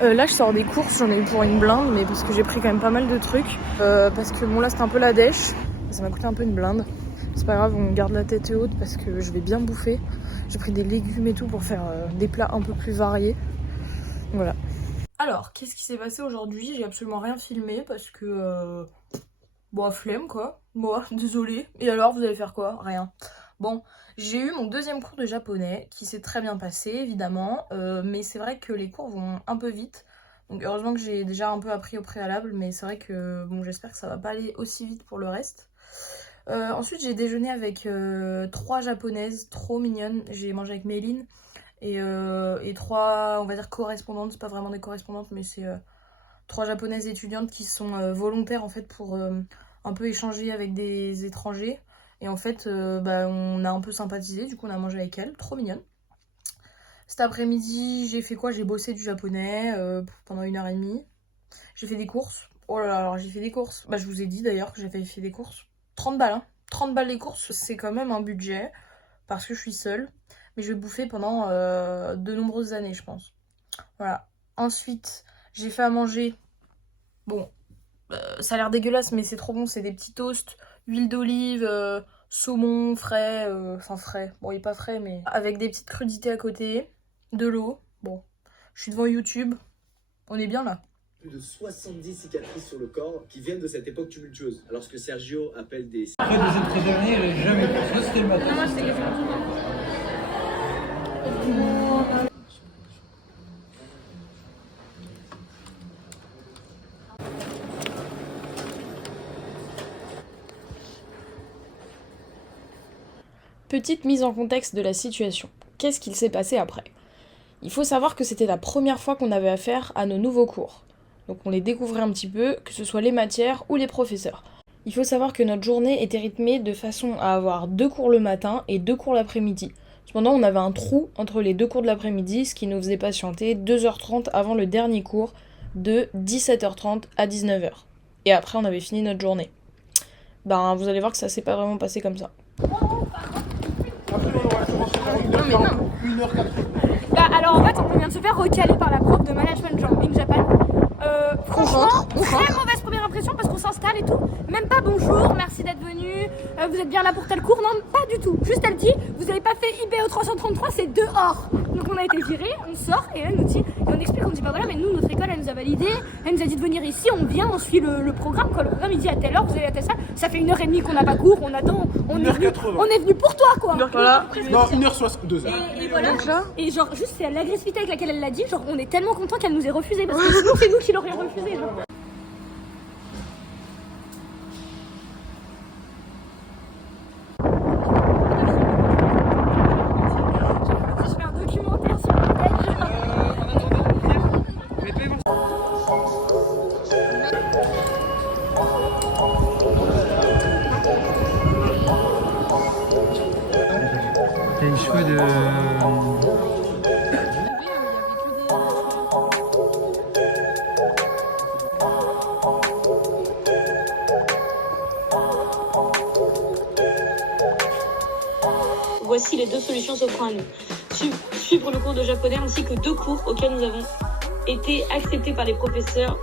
Là je sors des courses, j'en ai eu pour une blinde, mais parce que j'ai pris quand même pas mal de trucs. Parce que bon là c'était un peu la dèche, ça m'a coûté un peu une blinde. C'est pas grave, on garde la tête haute parce que je vais bien bouffer. J'ai pris des légumes et tout pour faire des plats un peu plus variés. Voilà. Alors, qu'est-ce qui s'est passé aujourd'hui? J'ai absolument rien filmé parce que... Bon, flemme quoi. Moi, désolée. Et alors, vous allez faire quoi? Rien. Bon, j'ai eu mon deuxième cours de japonais qui s'est très bien passé, évidemment. Mais c'est vrai que les cours vont un peu vite. Donc heureusement que j'ai déjà un peu appris au préalable. Mais c'est vrai que, bon, j'espère que ça va pas aller aussi vite pour le reste. Ensuite, j'ai déjeuné avec 3 japonaises trop mignonnes. J'ai mangé avec Méline et 3, on va dire, correspondantes. C'est pas vraiment des correspondantes, mais c'est 3 japonaises étudiantes qui sont volontaires en fait pour un peu échanger avec des étrangers. Et en fait, bah, on a un peu sympathisé, du coup on a mangé avec elles, trop mignonne. Cet après-midi, j'ai fait quoi? J'ai bossé du japonais pendant 1h30. J'ai fait des courses. Oh là là, alors j'ai fait des courses. Bah, je vous ai dit d'ailleurs que j'avais fait des courses. 30 balles, hein. 30 balles les courses, c'est quand même un budget parce que je suis seule. Mais je vais bouffer pendant de nombreuses années, je pense. Voilà. Ensuite, j'ai fait à manger. Bon, ça a l'air dégueulasse, mais c'est trop bon. C'est des petits toasts, huile d'olive, saumon frais. Enfin, frais. Bon, il est pas frais, mais avec des petites crudités à côté. De l'eau. Bon, je suis devant YouTube. On est bien là. Plus de 70 cicatrices sur le corps qui viennent de cette époque tumultueuse. Alors ce que Sergio appelle des... Après de cette très dernière, elle n'est jamais fait. Ça, c'était le matin. Non, moi, c'est quelque chose. Petite mise en contexte de la situation. Qu'est-ce qu'il s'est passé après? Il faut savoir que c'était la première fois qu'on avait affaire à nos nouveaux cours. Donc on les découvrait un petit peu, que ce soit les matières ou les professeurs. Il faut savoir que notre journée était rythmée de façon à avoir 2 cours le matin et 2 cours l'après-midi. Cependant, on avait un trou entre les 2 cours de l'après-midi, ce qui nous faisait patienter 2h30 avant le dernier cours, de 17h30 à 19h. Et après, on avait fini notre journée. Ben, vous allez voir que ça s'est pas vraiment passé comme ça. Bah alors en fait on vient de se faire recaler par la prof de management genre Big Japan. Franchement, très mauvaise première impression parce qu'on s'installe et tout. Même pas bonjour, merci d'être venu, vous êtes bien là pour tel cours. Non, pas du tout. Juste elle dit, vous avez pas fait IBO 333, c'est dehors. Donc on a été virés, on sort et elle nous dit, et on explique, on dit bah voilà, mais nous notre école elle nous a validé, elle nous a dit de venir ici, on vient, on suit le programme quoi. Le programme il dit à telle heure, vous allez à telle salle. Ça fait 1h30 qu'on n'a pas cours, on attend, on est venu pour toi quoi. Voilà. Non, 1h62. Et voilà. Et genre juste c'est l'agressivité avec laquelle elle l'a dit, genre on est tellement content qu'elle nous ait refusé parce que sinon c'est nous qui l'aurions refusé genre. Je fais un documentaire sur le T'as les cheveux de... Voici les 2 solutions s'offrant à nous. Suivre le cours de japonais ainsi que 2 cours auxquels nous avons été acceptés par les professeurs.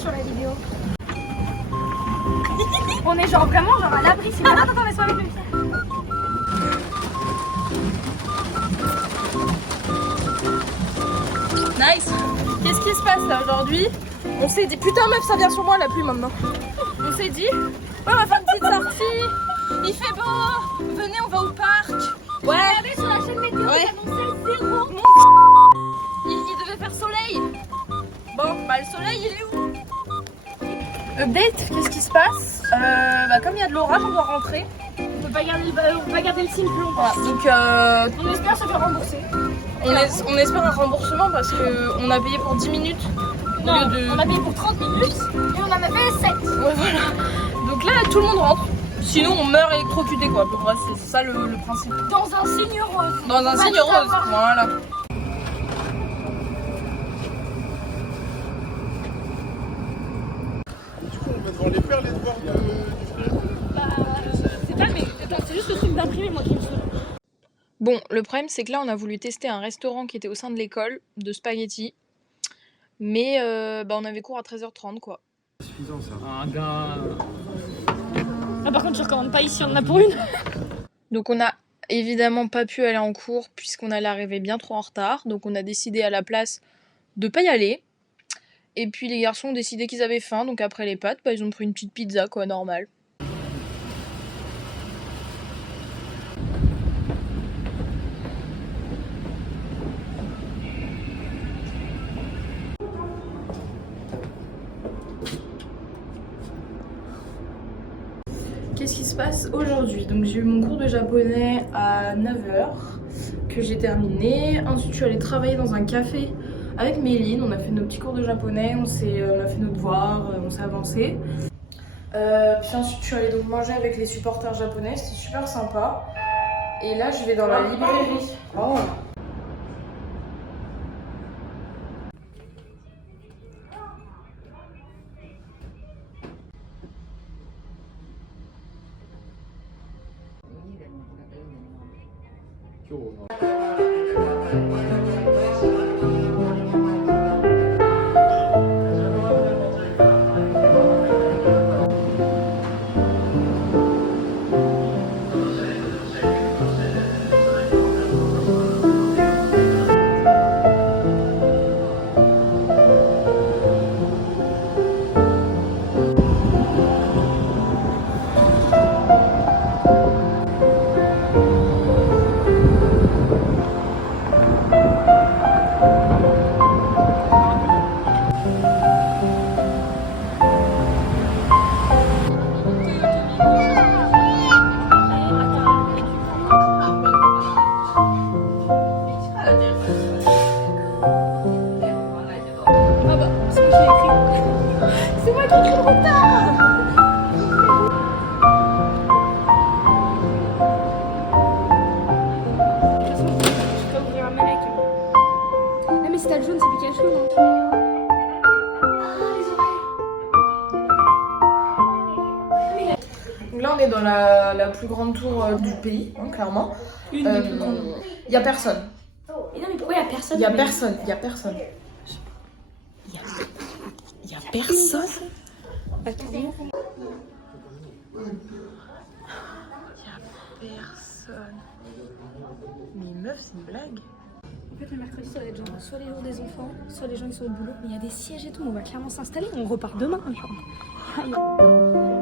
sur la vidéo. On est genre vraiment genre à l'abri. Attends, laisse-moi avec le pied. Nice. Qu'est-ce qui se passe là aujourd'hui? On s'est dit, putain meuf, ça vient sur moi la pluie maintenant. On s'est dit, ouais, on va faire une petite sortie. Il fait beau. Venez, on va au parc. Ouais. Regardez sur la chaîne météo, Ouais. ils annonçaient 0. Il devait faire soleil. Bon, bah le soleil il est où? Update, qu'est-ce qui se passe? Comme il y a de l'orage, on doit rentrer. On peut pas garder le signe plus longtemps. Voilà, donc On espère se faire rembourser. on espère un remboursement parce qu'on a payé pour 10 minutes. Non, au lieu de... on a payé pour 30 minutes et on en a fait 7. Ouais, voilà. Donc là, tout le monde rentre. Sinon, on meurt électrocuté quoi. À peu près, c'est ça le principe. Dans un signe rose. Dans un Pas signe de rose. savoir. Voilà. Du coup, on va devoir les faire, les devoirs du frère. C'est pas, mais attends, c'est juste le truc d'imprimer moi qui me saoule. Bon, le problème c'est que là on a voulu tester un restaurant qui était au sein de l'école de spaghettis. Mais on avait cours à 13h30 quoi. C'est suffisant ça. Un gars. Ah, par contre, je recommande pas ici, on en a pour une. Donc on a évidemment pas pu aller en cours puisqu'on allait arriver bien trop en retard. Donc on a décidé à la place de pas y aller. Et puis les garçons ont décidé qu'ils avaient faim. Donc après les pâtes, ils ont pris une petite pizza quoi, normal. Qu'est-ce qui se passe aujourd'hui? Donc j'ai eu mon cours de japonais à 9h que j'ai terminé. Ensuite je suis allée travailler dans un café avec Méline. On a fait nos petits cours de japonais, on a fait nos devoirs, on s'est avancé. Puis ensuite je suis allée donc manger avec les supporters japonais, c'était super sympa. Et là je vais dans la librairie. Oh. Si t'as le jaune, c'est Pikachu, non? Donc là on est dans la plus grande tour du pays, hein, clairement. Une des plus grandes. Y a personne. Et non, mais pourquoi y a personne? Y a personne. Y a personne. Y a personne. Attends. Y a personne. Mais meuf, c'est une blague. En fait, le mercredi, ça va être genre soit les jours des enfants, soit les gens qui sont au boulot. Mais il y a des sièges et tout, on va clairement s'installer. On repart demain, genre.